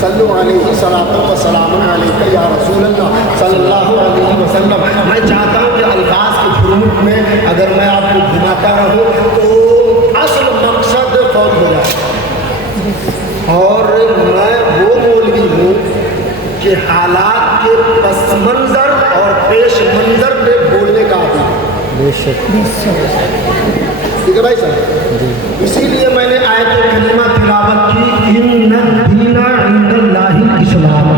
सल्लु अलैहि सलातन व सलामुन अलैका या रसूल अल्लाह सल्लल्लाहु अलैहि वसल्लम। मैं चाहता हूँ कि अल्फाज के फुरूट में अगर मैं आपको घुमाता रहूँ तो असल मकसद फौत हो जाए। और मैं वो मौलवी हूँ कि हालात के पस मंज़र और पेश मंज़र पे बोलने का आदमी। ठीक है भाई साहब, इसीलिए मैंने आयत करीमा तिलावत की, इन्ना दीना इंदल्लाहिल इस्लाम।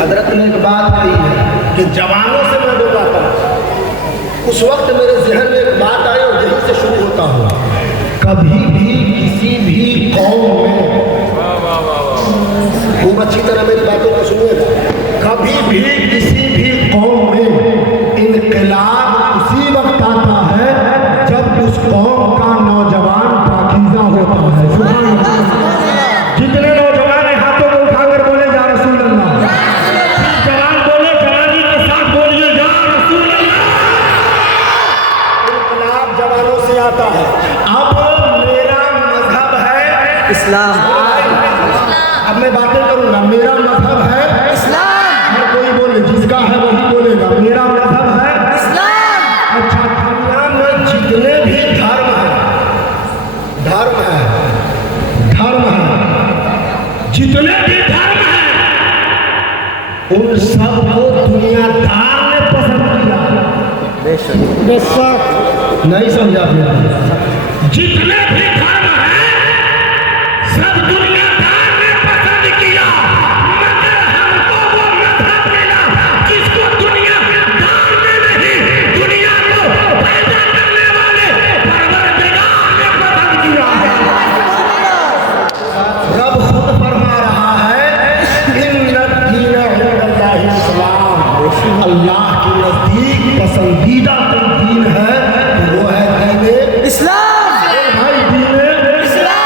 हजरत ने एक बात कही है कि जवानों से मैं बोल रहा था, उस वक्त मेरे जहन में एक बात आई और यहीं से शुरू होता हूँ। कभी भी किसी भी कौम में, खूब अच्छी तरह मेरी बातों को सुनिएगा, कभी भी किसी भी कौम में इनकलाब उसी वक्त आता है जब उस कौम का नौजवान पाकीज़ा होता है। जितने नौजवान हैं हाथों को उठाकर बोले जा रसूल अल्लाह। जवान बोले, जवानी के साथ बोलिए जा रसूल अल्लाह। इनकलाब जवानों से आता है। अब मेरा मजहब है इस्लाम। अब मैं बातें करूंगा, मेरा मजहब है इस्लाम। हर कोई बोले, जिसका है वही बोलेगा मेरा मजहब है इस्लाम। अच्छा, दुनिया में जितने भी धर्म हैं, जितने भी धर्म हैं, उन सबको दुनियादार ने पसंद किया। बेशक नहीं समझा फिर। जितने भी धर्म हैं सब दुनियादार ने पसंद किया, मगर हमको वो मजहब मिला जिसको दुनियादार ने नहीं, दुनिया को पैदा करने वाले परवरदिगार ने पसंद किया है। रब खुद फरमा रहा है, इन्ना दीना इंदल्लाहिल इस्लाम। अल्लाह के नजदीक पसंदीदा दीन है तो वो है दीन इस्लाम। भाई दीन इस्लाम,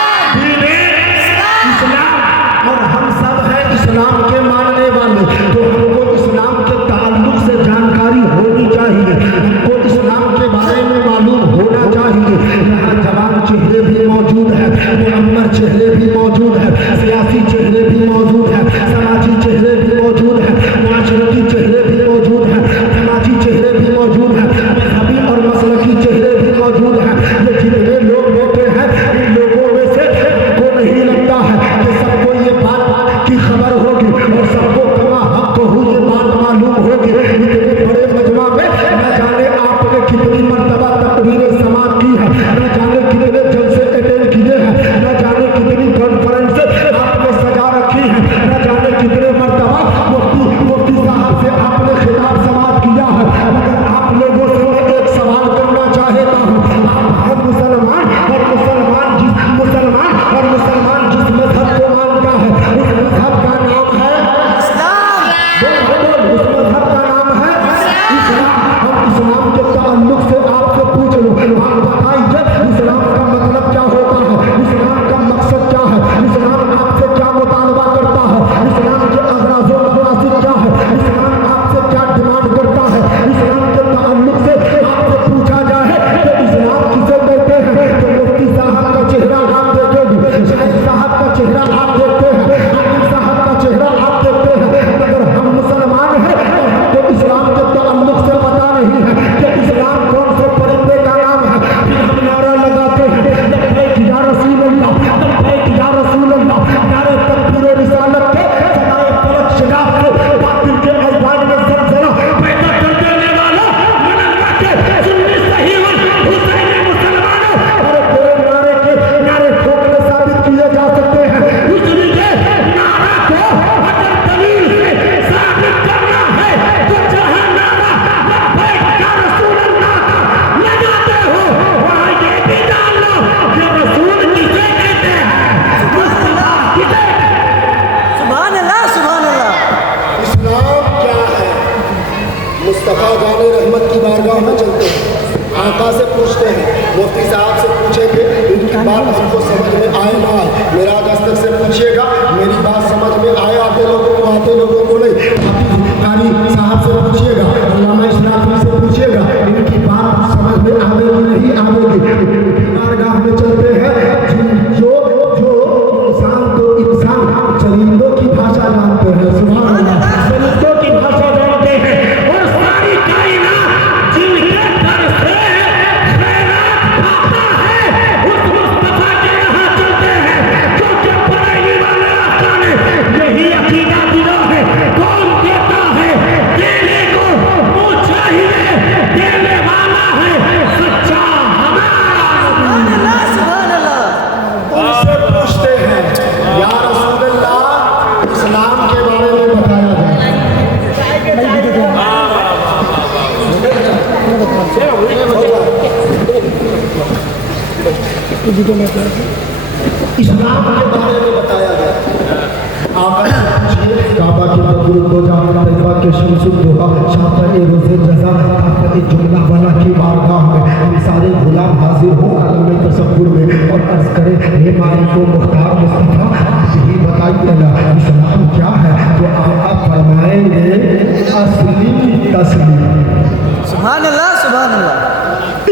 और हम सब हैं इस्लाम के मानने वाले, तो हमको इस्लाम के ताल्लुक से जानकारी होनी चाहिए, हमको इस्लाम के बारे में मालूम होना चाहिए। यहाँ जवान चेहरे भी मौजूद है, मुअम्मर चेहरे भी मौजूद है, सियासी चेहरे भी मौजूद है, समाजी चेहरे भी मौजूद है, मुआशरती चेहरे भी मौजूद है, समाजी चेहरे भी मौजूद है, मजहबी और मसलकी चेहरे भी मौजूद है। ये जितने लोग बैठे हैं, इन लोगों में से हमको नहीं लगता है कि सबको ये बात की खबर होगी और सबको कमा हक हो ये बात मालूम होगी। इतने बड़े मजमा में न जाने आपने कितनी मर्तबा तकरीरें समाअत की है, न जाने कितने जलसे अटेंड किए हैं, न जाने कितनी कॉन्फ्रेंस आपने सजा रखी है, न जाने कितने मर्तबा मुफ्ती साहब से आपने खिताब समाअत किया है। मगर आप लोगों से मैं एक सवाल करना चाहता हूँ, आप हर मुसलमान जिस मजहब को मानता है, उस मजहब का नाम है इस्लाम। उस मजहब का नाम है इस्लाम। हम इस्लाम के ताल्लुक से आपसे पूछ लो, आप बताइए इस्लाम का मतलब क्या होता है, इस्लाम का मकसद क्या है, इस्लाम आपसे क्या मुतालबा करता है, इस्लाम के अज़राज़ व मक़ासिद क्या है, इस्लाम आपसे क्या डिमांड करता है। इस्लाम के ताल्लुक से आपसे पूछा जाए कि इस्लाम किसे कहते हैं, तो मुफ्ती साहब का चेहरा आप देखोगे, शाहिद साहब का चेहरा आप देखते हैं, आमिर साहब का चेहरा आप देखते हैं। मगर हम मुसलमान हैं और हमको इस्लाम के ताल्लुक से पता नहीं है कि इस्लाम कौन से परिंदे का नाम है। फिर हम नारा लगाते हैं, लब्बैक या रसूल अल्लाह, लब्बैक या रसूल अल्लाह। नारे तकबीर और रिसालत के सदाए फलक शगाफ को बातिल के मैदान में ज़लज़ला पैदा कर देने वाला मुनव्वर के सुन्नी सही वल हुसैनी मुसलमानों। और तेरे नारे ठोकने साबित किए जा सकते हैं। इसलिए इस्लाम के बारे में बताया गया। आका से पूछिए, काबा के बदरुल गोजा, तैयबा के शमसुल दुहा, शाफा ए रोज़े जज़ा, काफा ए जुमला वाला की बारगाह में हम सारे गुलाम हाजिर हो आलम तसव्वुर में और अर्ज़ करें, हे मालिक व मुख्तार मुस्तफ़ा, आप ही बताइए ना इस्लाम क्या है? तो आप फरमाएंगे असली तस्लीम। सुभान अल्लाह, सुभान अल्लाह।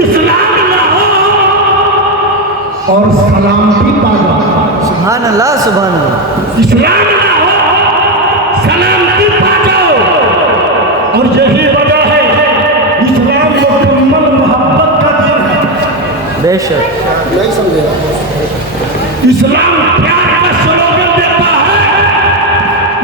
इस्लाम लाओ और सलामती पाओ। सुभान अल्लाह, सुभान अल्लाह। इस्लाम लाओ, सलामती पाओ। और यही वजह है इस्लाम मुकम्मल मोहब्बत का दिन है। बेशक नहीं समझे? इस्लाम प्यार का स्लोगन देता है।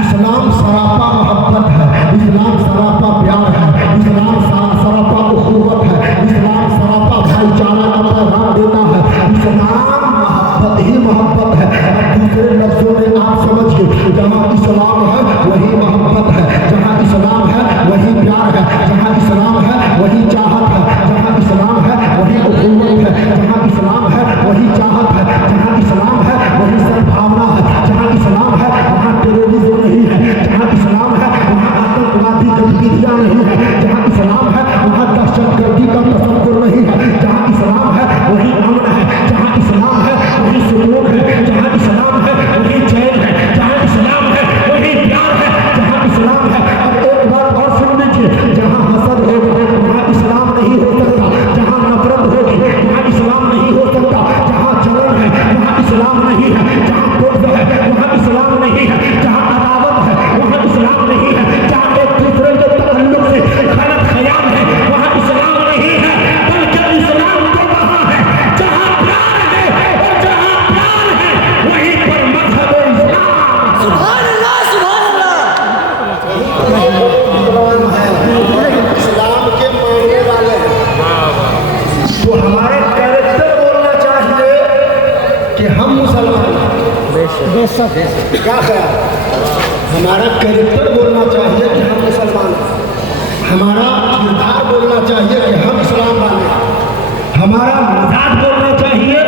इस्लाम सरापा मोहब्बत है, इस्लाम सरापा प्यार है, इस्लाम सरापा उखुवत है, इस्लाम सरापा भाईचारा का पैगाम देता है। इस्लाम मोहब्बत ही मोहब्बत है। अब दूसरे लफ्जों में आप समझिए, जहाँ इस्लाम है वही मोहब्बत है, जहाँ इस्लाम है वही प्यार है, जहाँ इस्लाम है वही चाहत है, जहाँ इस्लाम है वही उखुवत है, जहाँ इस्लाम है वही चाहत है, जहाँ इस्लाम है वही सद्भावना है, जहाँ इस्लाम है वहाँ टेररिज्म नहीं है, जहाँ इस्लाम है वहाँ आतंकवादी गतिविधियाँ नहीं है, जहाँ इस्लाम है वहाँ दहशतगर्दी का तसव्वुर नहीं है, जहाँ इस्लाम है वही अमन है, जहाँ इस्लाम है वही सुकून है, जहाँ इस्लाम है वही चैन है, जहाँ इस्लाम है वही प्यार है, जहाँ इस्लाम है। अब एक बात और सुन लीजिए, जहाँ हसद होगा वहाँ इस्लाम नहीं हो सकता, जहाँ नफरत होगी वहाँ इस्लाम नहीं हो सकता, जहाँ जलन है वहाँ इस्लाम नहीं है, जहाँ बुग़्ज़ है वहाँ इस्लाम नहीं है, जहाँ अदावत है वहाँ इस्लाम नहीं है, जहाँ एक दूसरे के तअल्लुक़ से गलत ख्याल है वहाँ इस्लाम नहीं है, बल्कि इस्लाम तो वहाँ है जहाँ प्यार है, और जहाँ प्यार है वहीं पर मज़हब इस्लाम। सुभान अल्लाह, सुभान अल्लाह। इस्लाम के मानने वाले तो हमारा कैरेक्टर बोलना चाहिए कि हम मुसलमान हैं। बेशक क्या ख्याल? हमारा कैरेक्टर बोलना चाहिए कि हम मुसलमान हैं, हमारा किरदार बोलना चाहिए कि हम इस्लाम वाले हैं, हमारा मिजाज बोलना चाहिए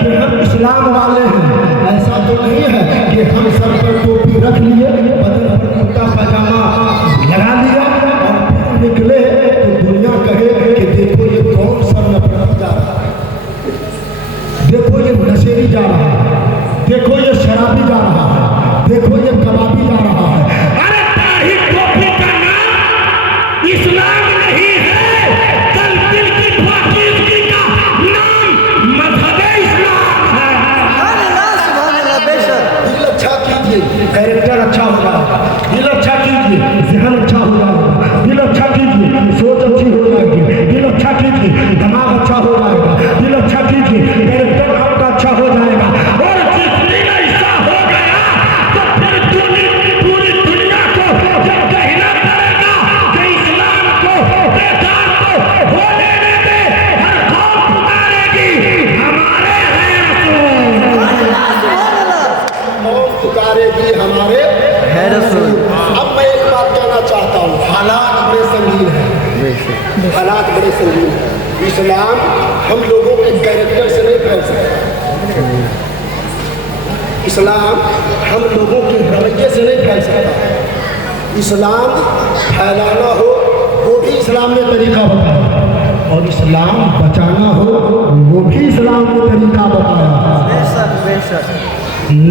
कि हम इस्लाम वाले हैं। ऐसा तो नहीं है कि हम सर पर टोपी रख लिए, बदन पर कुर्ता पजामा लगा लिया और फिर निकले तो दुनिया कहे कि देखो ये कौन सा नफरत जा रहा है, देखो ये नशेरी जा रहा है, देखो ये शराबी जा रहा है, देखो ये कबाबी जा रहा है। अरे दाढ़ी टोपी का नाम इस्लाम नहीं है, कल दिल की पाकीज़गी का नाम मज़हब इस्लाम है। सुभान अल्लाह, सुभान अल्लाह। बेशक दिल अच्छा कीजिए, कैरेक्टर अच्छा होगा, दिल अच्छा कीजिए, ज़हन अच्छा हो जाएगा, दिल अच्छा कीजिए, सोच अच्छी हो जाएगी, दिल अच्छा कीजिए, दिमाग अच्छा हो जाएगा, दिल अच्छा कीजिए, कैरेक्टर आपका अच्छा हो जाएगा। और जिस दिन ऐसा हो गया तो फिर पूरी दुनिया को जब कहना पड़ेगा कि इस्लाम को बेकार को हो लेने दे, हर कौम पुकारेगी हमारे हैं रसूल, सुभान अल्लाह, सुभान अल्लाह। कौम पुकारेगी हमारे। है रसूल। अब मैं एक बात कहना चाहता हूँ, हालात बड़े संगीन हैं, बेशक हालात बड़े संगीन हैं। इस्लाम हम लोगों के कैरेक्टर से नहीं फैल सकता, इस्लाम हम लोगों के रवैये से नहीं फैल सकता। इस्लाम फैलाना हो वो भी इस्लाम ने तरीका बताया, और इस्लाम बचाना हो वो भी इस्लाम ने तरीका बताया। बेशक बेशक।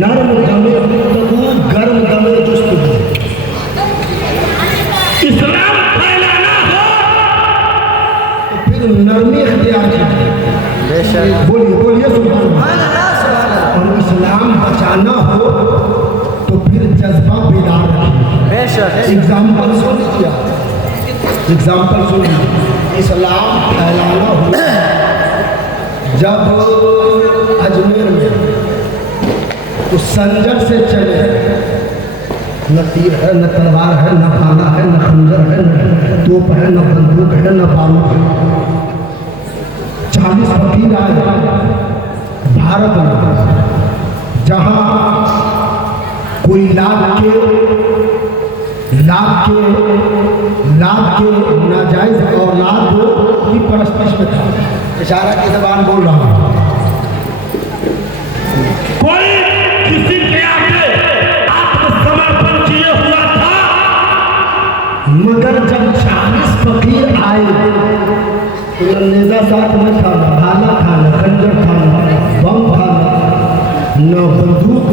नर्म दमे गुफ्तगू, गर्म दमे जुस्तगू। इस्लाम फैलाना हो तो फिर नरमी इख्तियार कीजिए। बेशक बोलिए बोलिए सुभान अल्लाह। सुभान अल्लाह, सुभान अल्लाह। और इस्लाम बचाना हो तो फिर जज्बा बेदार रखिए। बेशक एग्जाम्पल सुन लीजिए, एग्जाम्पल सुन लीजिए। इस्लाम फैलाना हो, जब अजमेर में तो संजर से चले, न तीर है, न तलवार है, न भाला है, न खंजर है, न तोप है, न बंदूक है, न बारूद है। 40 फकीर आए भारत में, जहाँ कोई लाख के नाजायज औलाद की परस्तिश में था। इशारा की जबान बोल रहा हूँ। फकीर आए तो न नेजा साथ में था, न भाला था, न खंजर था, न बम था, न बंदूक,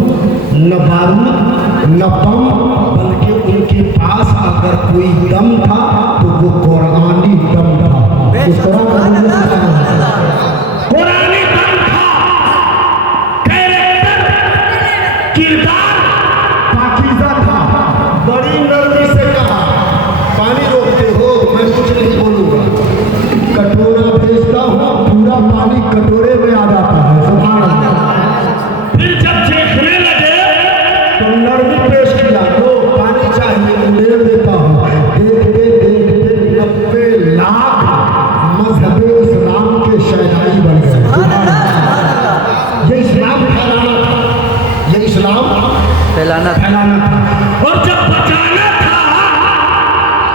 न बारूद, न बम, बल्कि उनके पास अगर कोई दम था तो वो कुरानी दम था। उस तरह कुरानी दम था, कैरेक्टर, किरदार पाकीज़ा था। बड़ी नरमी से कहा, पानी रोकते हो? मैं कुछ नहीं बोलूंगा। कटोरा भेजता हूँ, पूरा पानी कटोरे में आ जाता है। सुभान अल्लाह। फिर जब देखने लगे तो नरमी पेश किया, लो पानी चाहिए, ले देता हूँ। देखते देखते 90 लाख मजहब इस्लाम के शहनाई बन गए। ये इस्लाम फैलाना था, ये इस्लाम फैलाना था। और जब बचाना था,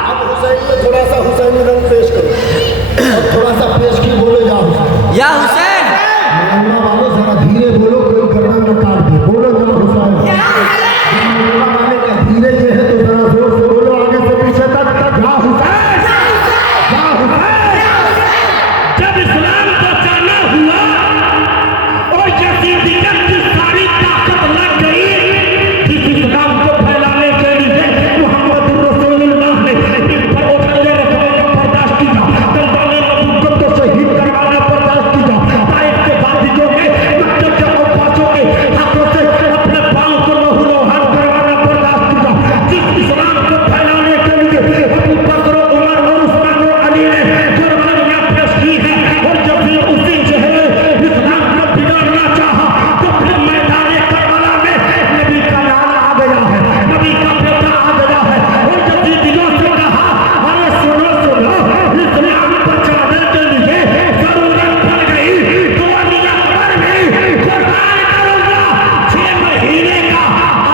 अब हुसैन में थोड़ा सा हुसैनी रंग पेश करो, और थोड़ा सा पेश की बोलो या हुसैन। या हुसैन। मोहल्ला वालों जरा धीरे बोलो, कोई गर्दन न काट दे। बोलो या हुसैन। मोहल्ला वाले का धीरे ये है तो जरा जोर से बोलो, आगे से पीछे तक। या हुसैन, या हुसैन। जब इस्लाम बचाना हुआ और यजीदियत की सारी ताकत लग गई, जिस इस्लाम को फैलाने के लिए मोहम्मद रसूलुल्लाह ने इन पर उठने रखने का बर्दाश्त किया, तलवारें नबूवत को शहीद करवाना बर्दाश्त किया, ताइफ के बातियों के, मक्के के औपासों के हाथों से अपने पांव को लहूलुहान करवाना बर्दाश्त किया। जिस इस्लाम को फैलाने के लिए अबू बकर, उमर और उस्मान और अली ने कुर्बानियां पेश की हैं, और जब भी उसी जहरे इस्लाम को बिगाड़ना चाहा तो फिर मैदान करबला में नबी का लाल आ गया है, नबी का बेटा आ गया है, और यजीदियों से कहा, अरे सुनो सुनो, इस्लाम बचाने के लिए जरूरत पड़ गई, दुआनिया पड़ गई, कुर्बान करूंगा, 6 महीने का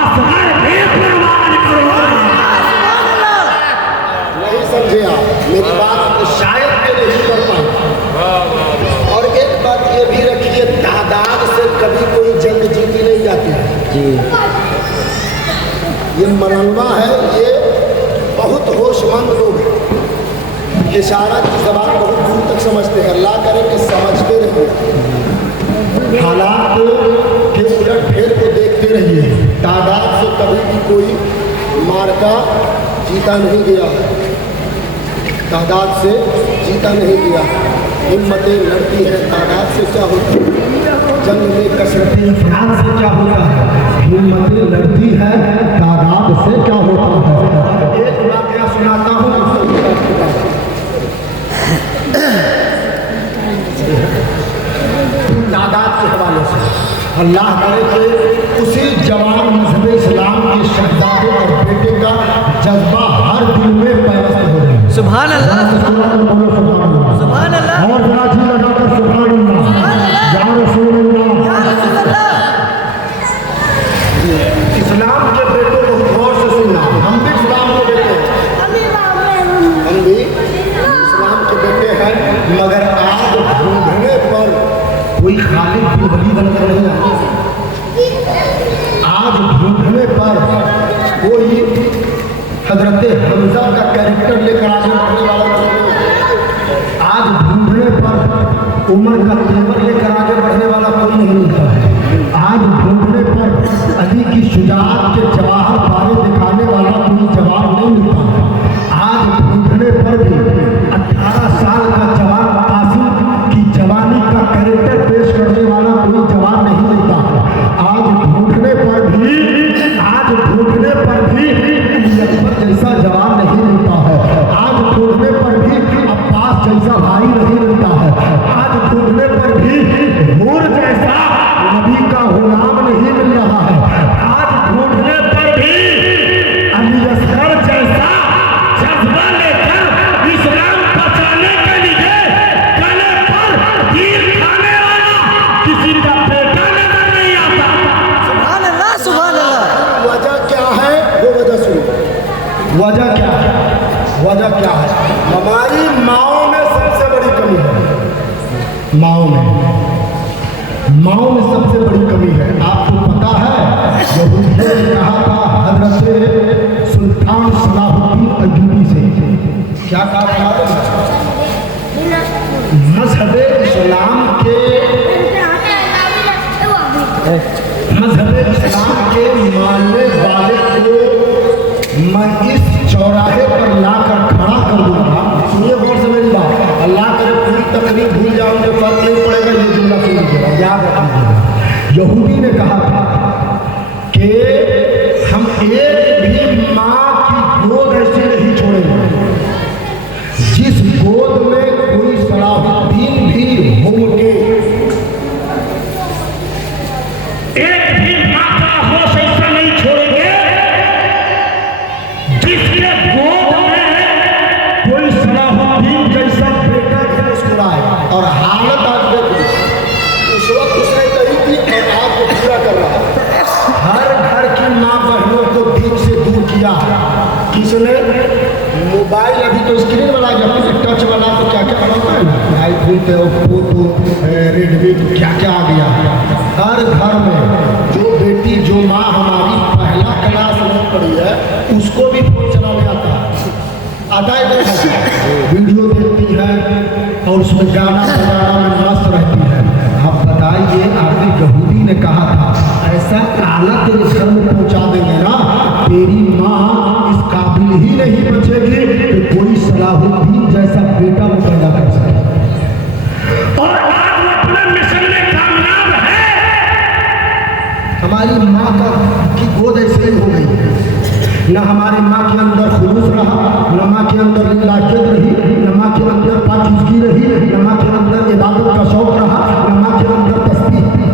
असगर भी कुर्बान करूंगा। नहीं समझे आप मेरी बात? शायद के नहीं कर पाए। और एक बात ये भी रखिए, तादाद से कभी कोई जंग जीती नहीं जाती है। जी। ये मरनवा है, ये बहुत होशमंद लोग हैं। इशारा की जबान बहुत दूर तक समझते हैं। अल्लाह करे कि समझते रहिए, हालात के उलट फेर को देखते रहिए। तादाद से कभी भी कोई मार्का जीता नहीं गया, तादाद से जीता नहीं गया। हिम्मतें लड़ती हैं, तादाद से क्या होता है? जंग में कसरत अफराद से क्या होता है? हिम्मतें लड़ती है, तादाद से क्या होता है? एक वाकया सुनाता हूँ, तादाद के हवाले से। अल्लाह करे कि उसी जवान मजहब इस्लाम के शहजादे और बेटे का जज्बा हर दिल में पैवस्त हो रहा है। सुभान अल्लाह। सुभान अल्लाह। और जरा जी लगाकर सुभान अल्लाह, या रसूलुल्लाह। इस्लाम के बेटों को गौर से सुनना, हम भी इस्लाम के बेटे हैं, हम भी इस्लाम के बेटे हैं, मगर आज ढूंढने पर कोई खालिद बिन वलीद बनकर नहीं आता। आज ढूंढने पर कोई हजरत हमजा का कैरेक्टर लेकर आगे बढ़ने वाला नहीं है। आज ढूंढने पर उमर का तेवर लेकर आगे बढ़ने वाला कोई नहीं मिलता है। आज ढूंढने पर अली की शुजाअत के जवाहर पारे दिखाने वाला कोई जवाब नहीं मिलता है। आज ढूंढने पर भी 18 साल का जवान कासिम की जवानी का कैरेक्टर पेश करने वाला कोई जवाब नहीं मिलता है। आज ढूंढने पर भी जैसा जवाब नहीं मिलता है। आज ढूंढने पर भी अब्बास जैसा भाई नहीं मिलता है। आज ढूंढने पर भी नूर जैसा नबी का गुलाम नहीं मिल रहा है। आज ढूंढने पर भी अली असगर जैसा जज्बा लेकर इस्लाम बचाने के लिए गले पर तीर खाने वाला किसी का बेटा नजर नहीं आता। सुभान अल्लाह। सुभान अल्लाह। वजह क्या है? वो वजह सुनो। वजह क्या है? वजह क्या है? हमारी माओ में सबसे बड़ी कमी है। माओ में सबसे बड़ी कमी है। आपको पता है, यहूदियों ने कहा था हजरत सुल्तान सलाहुद्दीन अय्यूबी से, क्या कहा था? यहूदी ने कहा था कि हम एक भी माँ की गोद ऐसी नहीं छोड़ेंगे जिस गोद में कोई सलाहुद्दीन भी होंगे। एक भी माँ का होश ऐसा नहीं छोड़ेंगे जिसके गोद में कोई सलाहुद्दीन जैसा बेटा भी मुस्कुराए। और हालत आज देखो, उस वक्त उसने कही थी और आज वो पूरा कर रहा है। हर घर की माँ बहनों को दीन से दूर किया। किसने? मोबाइल अभी तो स्क्रीन वाला, जब टच वाला तो क्या क्या बनता है, आईफोन पे फोटो रेडमी तो क्या क्या आ गया। हर घर में जो बेटी जो माँ हमारी पहला क्लास में पढ़ी है उसको भी फोन चलाने आता है वीडियो देखती है और उसमें गाना बजाना में मस्त रहती है। आप बताइए, आखिर यहूदी ने कहा था ऐसा आला तेरे घर में पहुंचा देंगे ना, तेरी माँ इस काबिल ही नहीं बचेगी कि कोई सलाहुद्दीन जैसा बेटा वो पैदा कर सके। और आज वो अपने मिशन में कामयाब है। हमारी माँ का की गोद ऐसे ही हो गई। न हमारी माँ के अंदर खुलूस रहा, न माँ के अंदर लाकियत रही, न माँ के अंदर पाकीज़गी रही, न माँ के अंदर इबादत का शौक रहा, न माँ के अंदर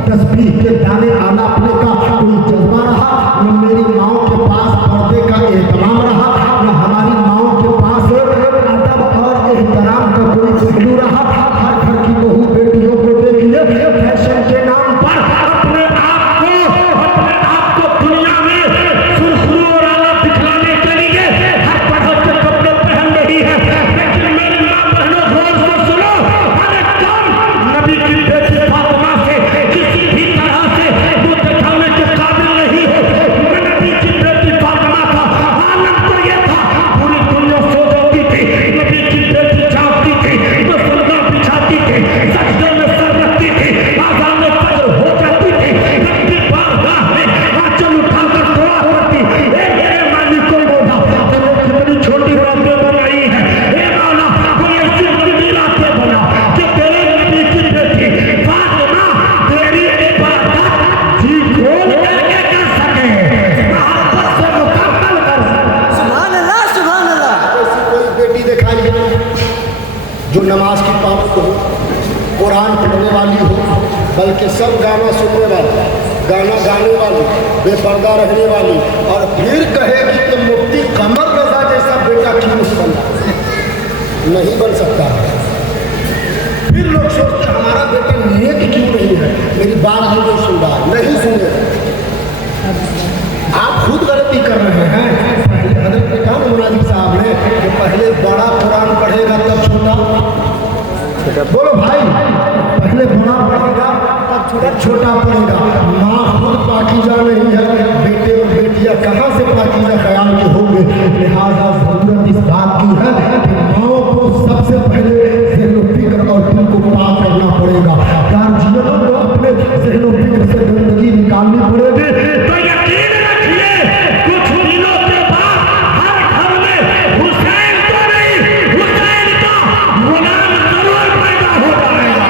तस्बीह के गाने आलापने का कोई जज्बा रहा, न मेरी माँओं के पास पर्दे का एहतमाम रहा, न हमारी माँओं के पास अदब और एहतराम का कोई पहलू रहा। हर घर की बहू बेटियों को देखिए फैशन के नाम पर अपने आप को दुनिया में सुरखरू और आला दिखलाने के लिए हर तरह के कपड़े पहन रही है। लेकिन मेरी माँ बहनों गौर से सुनो, अरे कौन नबी की बेटी फातिमा से किसी भी तरह से वो दिखाने के काबिल नहीं है। नबी की बेटी फातिमा का आनंद तो ये था, पूरी दुनिया सो जाती थी, नबी की बेटी जागती थी, वो सल्ला बिछाती थी, सजदे में सर रखती थी, आज़ान में फजर हो जाती थी, रब की बारगाह में आंचल उठाकर दुआ करती। ए मेरे मालिक को बोला, तेरे कितनी छोटी बातें बनाई है, ए मौला कोई ऐसी बड़ी रातें बना कि तेरे नबी की बेटी फातिमा तेरी इबादत जी खोल करके कर सके, मोहब्बत से मुकम्मल कर सके। सुभान अल्लाह, सुभान अल्लाह। ऐसी कोई बेटी दिखाई है जो नमाज की पाबंद हो, कुरान पढ़ने वाली हो, बल्कि सब गाना सुनने वाली, गाना गाने वाली, बेपर्दा रहने वाली, और फिर कहेगी कि मुफ्ती कमर रजा जैसा बेटा क्यों नहीं बनता, नहीं बन सकता। फिर लोग सोचते हमारा बेटा नेक क्यों नहीं है, मेरी बात नहीं सुन रहा, नहीं सुने। आप खुद गलती कर रहे हैं। पहले हजरत ने कहा मुनादी साहब ने कि पहले बड़ा कुरान पढ़ेगा तब छोटा। बोलो भाई, पहले बड़ा पढ़ेगा तब छोटा पढ़ेगा। माँ खुद पाकीज़ा नहीं है, बेटे और बेटियाँ कहाँ से पाकीज़ा ख्याल के होंगे। लिहाजा जरूरत इस बात की है कि माँओं को सबसे पहले ज़हन फिक्र और दिल को पाक करना पड़ेगा। गार्जियनों को अपने ज़हन फिक्र से गंदगी निकालनी पड़ेगी। तो यकीन रखिए कुछ दिनों के बाद हर घर में हुसैन तो नहीं, हुसैन का गुलाम जरूर पैदा हो जाएगा।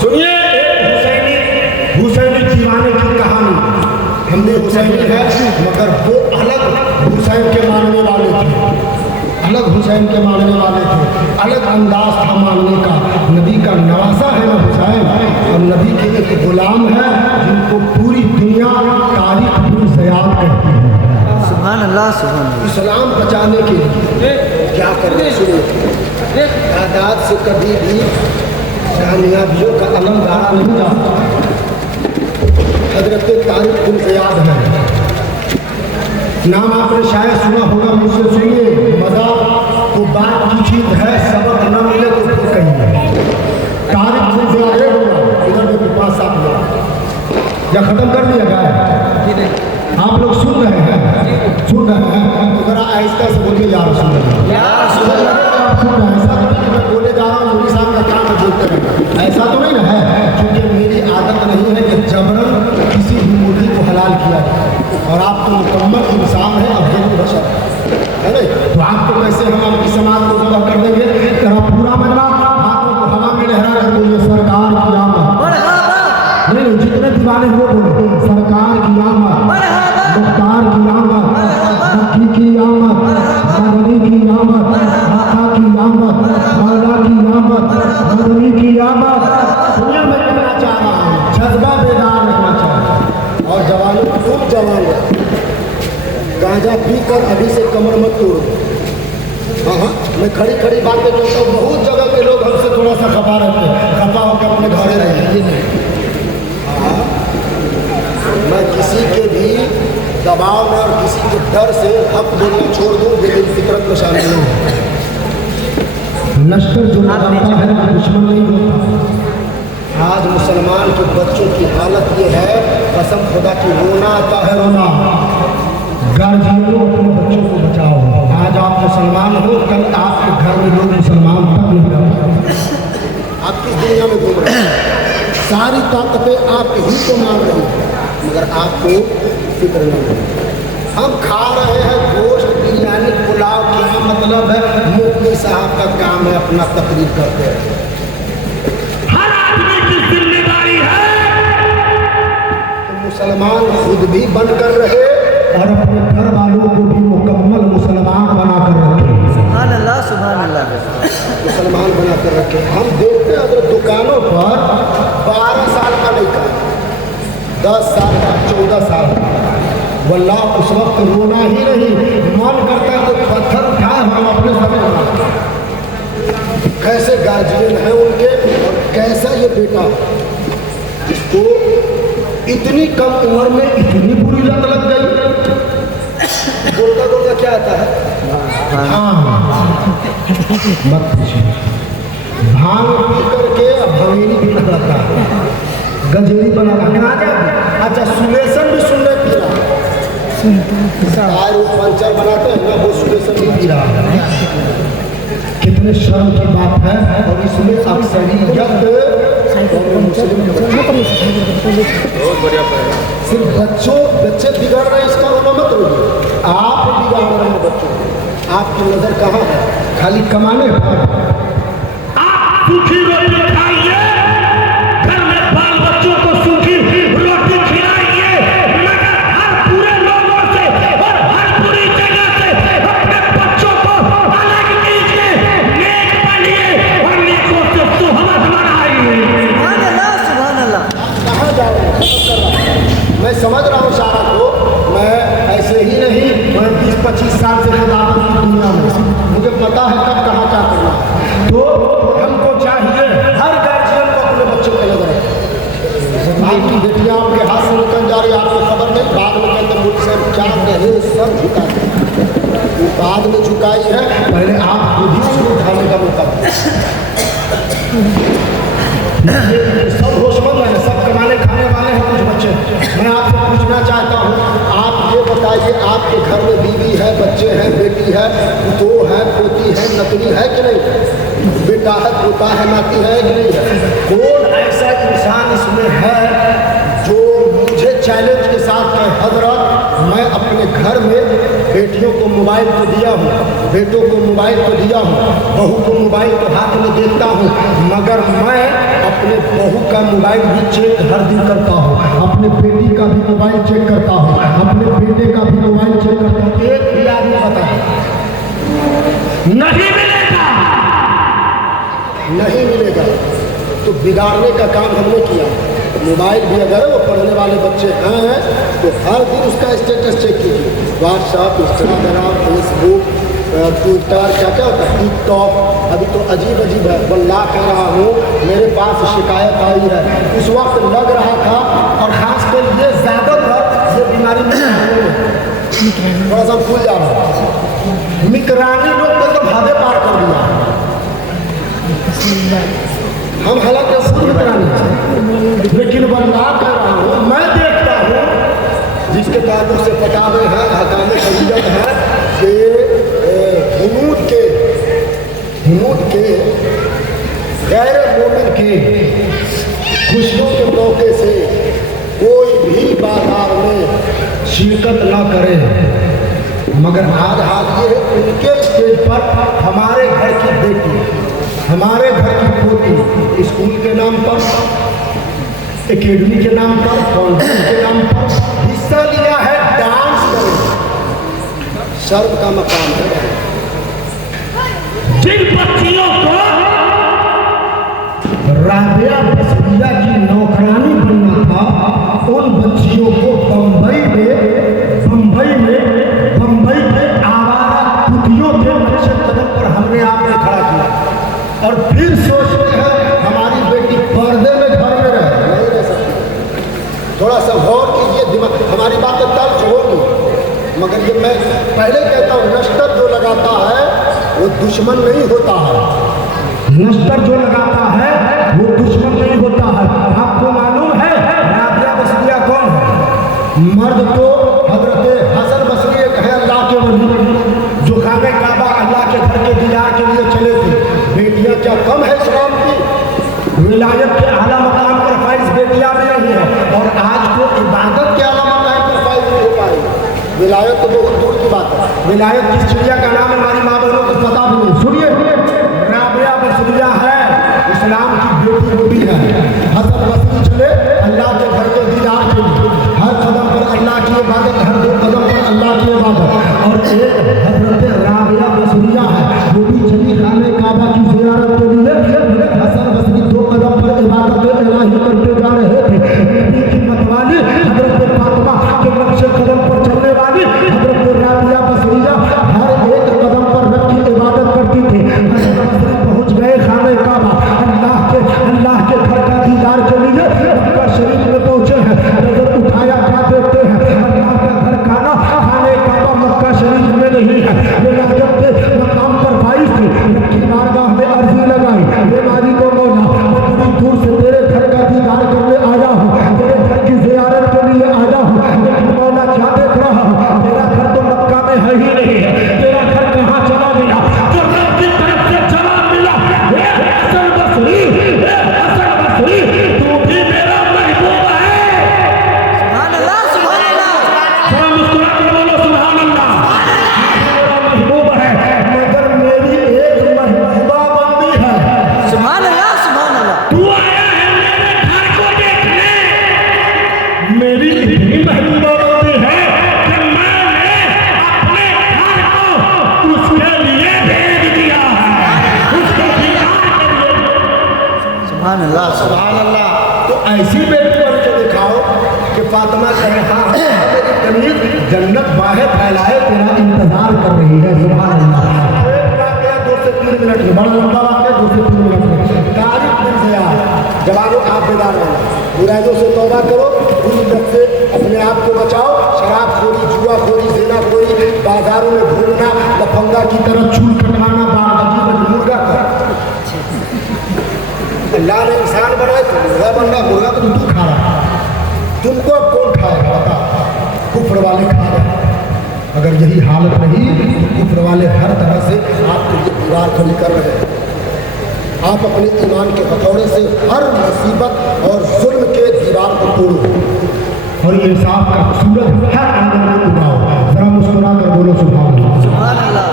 सुनिए, हुसैनी दीवाने की कहानी। हमने हुसैनी है मगर वो अलग हुसैन के मानने वाले थे, अलग हुसैन के मानने वाले थे, अलग अंदाज था मानने का। नबी का नवासा है ना हुसैन, और नबी के एक गुलाम है जिनको पूरी दुनिया तारीख बिन ज़याद कहती है। सुभान अल्लाह, सुभान अल्लाह। इस्लाम बचाने के लिए क्या करना शुरू, आदात से कभी भी कामयाबियों का अलम गाड़ा नहीं जाता। हजरत तारिक बिन ज़ियाद है, नाम आपने शायद सुना होगा, मुझसे सुनिए। मज़ा तो बात की चीज़ है, सबक न मिले तो फिर कहिए। तारिक बिन ज़ियाद होगा, इधर मेरे पास आप लोग या ख़त्म कर दिया जाए। आप लोग सुन रहे हैं, सुन रहे हैं, तो ज़रा आहिस्ता से बोलिए यार सुन रहे हैं, सुन रहे हैं। ऐसा तो मैं बोले जा रहा हूँ, साहब का काम है बोलते रहना, ऐसा तो नहीं ना है। क्योंकि मेरी आदत नहीं है कि जबरन किसी भी मुर्गी को हलाल किया जाए, और आप तो मुकम्मल इंसान हैं, अफजल बशर है नहीं, तो आपको कैसे हम आपकी समाज को जमा कर देंगे। पूरा मजमा हाथों को हवा में लहरा कर बोलिए सरकार की आमद। जवान है, गांजा पी कर अभी से कमर मत तोड़ो। हाँ हाँ, मैं खड़ी खड़ी बातें करता हूँ। बहुत जगह के लोग हमसे थोड़ा सा खपा रहते हैं, खपा होकर अपने घरे रहे। ये नहीं, हाँ, मैं किसी के भी दबाव में और किसी के डर से हक बोलना छोड़ दूँ, लेकिन फितरत में शामिल नहीं हूँ। लश्कर जो लगाता है दुश्मन नहीं होता। आज मुसलमान के बच्चों की हालत ये है, कसम खुदा की, रोना आता है रोना। गार्जियनों अपने बच्चों को बचाओ। आज आप मुसलमान हो, कल आपके घर में लोग मुसलमान तक नहीं रहते। आप किस दुनिया में घूम रहे हैं? सारी ताकतें आप ही को मार रही हैं, मगर आपको फिक्र नहीं है। हम खा रहे हैं गोश्त, बिरयानी, पुलाव, क्या मतलब है? मुफ्ती साहब का काम है अपना तकरीर करते हैं। हर आदमी की जिम्मेदारी है तो मुसलमान खुद भी बनकर रहे और अपने घर वालों को भी मुकम्मल मुसलमान बनाकर रखे। सुभान अल्लाह, सुभान अल्लाह। मुसलमान बनाकर रखे। हम देखते हैं अगर दुकानों पर 12 साल का लड़का, 10 साल का, 14 साल का, वल्लाह उस वक्त रोना ही नहीं, मन करता है तो पत्थर उठाए हम अपने समय। कैसे गार्जियन है उनके, और कैसा ये बेटा जिसको इतनी कम उम्र में इतनी बुरी लत लग गई। बोलता बोलता क्या आता है? हाँ, मत पूछिए। भांग पी करके अब भवेली भी लगाता है, गजेरी बना रहा। अच्छा, सुलेसन भी सुनने पी रहा है। टायर पंचर बनाते हैं ना, वो सुलेसन भी पी रहा है। कितने शर्म की बात है। और इसमें अक्सरियत सिर्फ बच्चे बिगड़ रहे हैं, इसका रोना मत रोइए। आप बिगाड़ रहे हैं बच्चों को। आपकी नजर कहाँ है? खाली कमाने पर। आप सूखी रोटी खाइए, घर में बाल बच्चों को सूखी रोटी खिलाइए, मगर हर पूरे लोगों से और हर पूरी जगह से अपने बच्चों को अलग कीजिए, नेक बनिए और नेकों से सुहबत बनाइए। सुभान अल्लाह, सुभान अल्लाह। कहाँ जा रहे हैं? मैं समझ रहा हूँ सारा को। मैं ऐसे ही नहीं, मैं 20-25 साल से खुदावत की दुनिया में, मुझे पता है कब कहाँ क्या करना है। तो हमको चाहिए हर गार्जियन को अपने बच्चों के नजर रखें। आपकी बेटियाँ आपके हाथ से निकल जा रही है, आपको खबर नहीं, बाद में कहते मुझसे क्या कहे, सब झुका वो बाद में झुकाई है, पहले आप खुद ही से उठाने का मौका दें। सब होशमंद है, सब कमाने खाने वाले हैं कुछ बच्चे। मैं आपसे पूछना चाहता हूँ, आप ये बताइए, आपके घर में बीवी है, बच्चे हैं, बेटी है, दो है, पोती है, नतनी है कि नहीं? बेटा है, पोता है, नाती है कि नहीं है? कौन ऐसा इंसान इसमें है जो मुझे चैलेंज के साथ कहे, हजरत मैं अपने घर में बेटियों को मोबाइल तो दिया हूँ, बेटों को मोबाइल तो दिया हूँ, बहू को मोबाइल तो हाथ में देता हूँ, मगर मैं अपने बहू का मोबाइल भी चेक हर दिन करता हूँ, अपने बेटी का भी मोबाइल चेक करता हूँ, अपने बेटे का भी मोबाइल चेक करता हूँ। एक भी आदमी बता नहीं मिलेगा, नहीं मिलेगा। तो बिगाड़ने का काम हमने किया। मोबाइल भी अगर वो पढ़ने वाले बच्चे हैं तो हर दिन उसका स्टेटस चेक कीजिए। व्हाट्सएप, इंस्टाग्राम, फेसबुक, ट्विटर, क्या क्या होता है, टिकटॉक, अभी तो अजीब अजीब है। वल्लाह कह रहा हूँ, मेरे पास शिकायत आई है, उस वक्त लग रहा था, और खासकर ये ज़्यादातर ये बीमारी में थोड़ा सा भूल जा रहा है। मिकरानी लोग तो भादे पार कर दिया। हम हालांकि खुद मिकरानी, लेकिन वल्लाह कह रहा हूँ, मैं देखता हूँ जिसके ताल्लुक से पटावे हैं, हकाम शरीयत है कि हुनूद के गैर मोमिन की खुशियों के मौके से कोई भी बाजार में शिरकत ना करे। मगर आज हाल ये है, उनके स्टेज पर हमारे घर की बेटी, हमारे घर की पोती स्कूल के नाम पर, एकेडमी के नाम पर, कॉलेज के नाम पर हिस्सा लिया है, डांस करे। शर्म का मकाम है। जिन बच्चियों को राबिया बसरिया की नौकरानी बनना था, उन बच्चियों को बंबई में मगर ये मैं पहले कहता हूँ, नश्तर जो लगाता है वो दुश्मन नहीं होता है। नश्तर जो लगाता है वो दुश्मन नहीं होता है। आपको मालूम है राबिया बसरिया कौन है? मर्द तो हजरत हसन बसरी एक है, अल्लाह के वली, जो खाने काबा अल्लाह के घर के दीदार के लिए चले थे। बेटियां क्या कम है इस्लाम की? विलायत के आला मकाम पर फाइज बेटियां भी नहीं है, और आज को इबादत के आला मकाम पर फाइज नहीं हो पाए। विलायत तो बहुत दूर की बात है। विलायत जिस चिड़िया का नाम हमारी माँ बहनों को पता भी नहीं। सुनिए, राबिया बसरिया है, इस्लाम की बेटी वो भी है। हसन बसरी चले अल्लाह के घर के दीदार के लिए, हर कदम पर अल्लाह की इबादत, हर दो कदम पर अल्लाह की इबादत। और एक हजरत राबिया बसरिया है, वो भी चली खाने काबा की ज़ियारत के लिए। हसन बसरी दो कदम पर इबादत इलाही करते जा रहे थे। नबी की मतवाली हजरत फातिमा के नक्शे कदम पर चलने वाली हजरत राबिया बसरिया हर एक कदम पर रब की इबादत करती थी। हसन बसरी पहुंच गए खाने काबा, अल्लाह के घर का दीदार के लिए मक्का शरीफ में पहुंचे हैं। नजर उठाया क्या देखते हैं? अल्लाह का घर खाना खाने काबा मक्का शरीफ में नहीं है। विलायत के मकाम पर फाइज थी, रब की बारगाह में अर्जी लगाई, बीमारी को मौला मैं बड़ी दूर से तेरे घर का दीदार करने आया हूँ, तेरे घर की ज़ियारत के लिए आया हूँ, लेकिन मौला क्या देख रहा हूँ? तेरा घर तो मक्का में है ही नहीं है। तेरा घर कहाँ चला गया? जो रब की तरफ से जवाब मिला, हसन बसरी, हसन बसरी, तू भी मेरा महबूब है। सुभान अल्लाह, सुभान अल्लाह। थोड़ा मुस्कुरा कर बोलो सुभान अल्लाह। मेरा महबूब है, मगर मेरी एक महबूबा बंदी है। सुभान अल्लाह, सुभान अल्लाह। तू आया है मेरे घर को देखने। मेरी इतनी महबूबा बंदी है कि मैंने अपने घर को उसके लिए भेज दिया है, उसके दीदार के लिए। सुभान अल्लाह, सुभान अल्लाह। तो ऐसी बेटी बन के दिखाओ कि फातिमा कहे हाँ मेरी कमीज जन्नत बाहें फैलाए तेरा इंतजार कर रही है। सुभान अल्लाह। एक वाकया 2 से 3 मिनट में, बड़ा लंबा वाकया 2 से 3 मिनट में। तारीफ मिल गया जवानों, आप बेदार रहो, बुराइयों से तौबा करो, बुरी लत से अपने आप को बचाओ। शराबखोरी, जुआखोरी, ज़िनाखोरी, बाजारों में घूमना, लफंगा की तरह चूल कटवाना, बागजी में मुर्गा कर। अल्लाह ने इंसान बनाए तो मुर्गा बनना, मुर्गा तो तू खा रहा है। तुमको अब कौन खाएगा बता? कुफ्र वाले खा रहे हैं। अगर यही हालत रही तो कुफ्र वाले हर तरह से आपको ये दीवार खड़ी कर रहे हैं। आप अपने ईमान के हथौड़े से हर मुसीबत और जुल्म के दीवार को तोड़ो, और ये इंसाफ का सूरज हर आंगन में उगाओ। जरा मुस्कुरा कर बोलो सुभान अल्लाह। सुभान अल्लाह।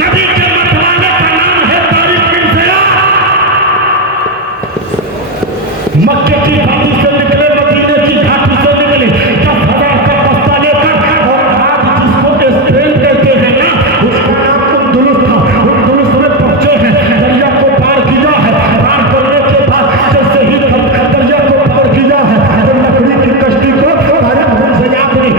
नबी के मतवाले का नाम है तारिक बिन ज़ियाद। मक्के की घाटी से निकले, मदीने की घाटी से निकले, 10,000 का बस्ता लेकर, और आज जिसको स्पेन कहते हैं ना, उसका नाम उन्दुलुस था। उन्दुलुस में पहुंचे हैं, दरिया को पार किया है। पार करने के बाद जैसे ही दरिया को पार किया है, तो लकड़ी की कश्ती को तारिक बिन ज़ियाद ने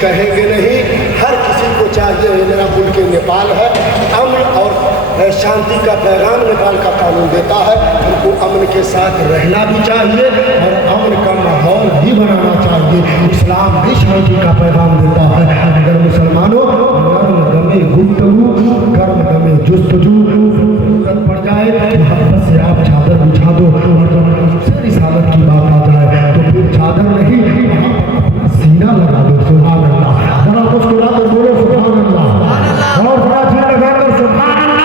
कहेंगे नहीं। हर किसी को चाहिए, मेरा मुल्क नेपाल है, अमन और शांति का पैगाम नेपाल का कानून देता है। उनको अमन के साथ रहना भी चाहिए और अमन का माहौल भी बनाना चाहिए। इस्लाम भी शांति का पैगाम देता है। अगर मुसलमानों नर्म गमे गुफ्तगू, गर्म गमे जुस्तजू जरूरत पड़ जाए तो मोहब्बत से आप चादर बिछा दो, और जब दूसरी रिसालत की बात आ जाए तो फिर चादर नहीं, अपना सीना लगा दो। सुभान अल्लाह। जरा मुस्कुरा तो बोलो सुभान अल्लाह। और जरा जी लगाकर सुभान अल्लाह।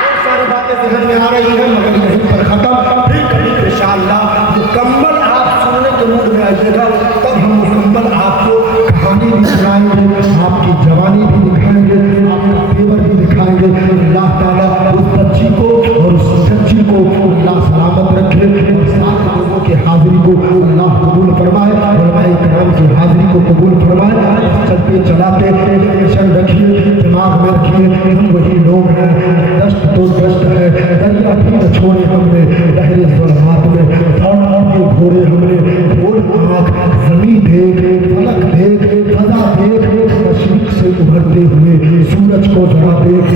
बहुत सारी बातें ज़हन में आ रही हैं मगर यहीं पर खत्म। फिर कभी इंशाअल्लाह मुकम्मल आप सुनने के मूड में आइएगा, तब हम मुकम्मल आपको कहानी भी सुनाएंगे, आपकी जवानी भी दिखाएंगे, आपका तेवर भी दिखाएंगे। अल्लाह ताला उस बच्ची को और उस सच्ची को अल्लाह सलामत रखे और साथ लोगों की हाजिरी को अल्लाह कबूल फरमाए, उलमाए इकराम की हाजिरी को कबूल फरमाए। चलते चलाते मिशन रखिए, दिमाग में रखिए, हम वही लोग हैं। दस्त तो दस्त है, दरिया भी न छोड़े हमने, लहरे ज़ुल्मात में दौड़ा के घोड़े हमने। घोड़ आँख ज़मीं देख, फलक देख, फजा देख, मशरिक से उभरते हुए सूरज को जरा देख।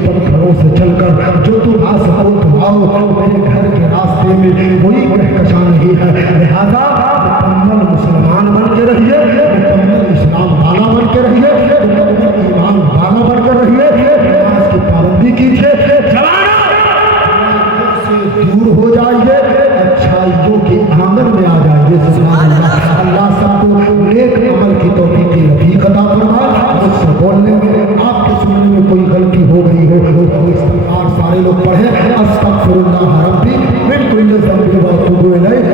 पत्थरों से चलकर जो तुम आ सको तो आओ, मेरे घर के रास्ते में कोई कहकशां नहीं है। लिहाजा मुकम्मल मुसलमान बन के रहिए, मुकम्मल इस्लाम वाला बन के रहिए, मुकम्मल ईमान वाला बन के रहिए। नमाज की पाबंदी कीजिए, से दूर हो जाइए, अच्छाइयों के आंगन में आ जाइए। सुभान अल्लाह। अल्लाह सबको नेक अमल की तौफीक रफीक अता फरमाए। मुझसे बोलने में, आपके सुनने में कोई गलती हो गई हो तो इस्तिग़फ़ार सारे लोग पढ़ें। अस्तग़फ़िरुल्लाह रब्बी मिन कुल्ली ज़ंबिन व अतूबु इलैह।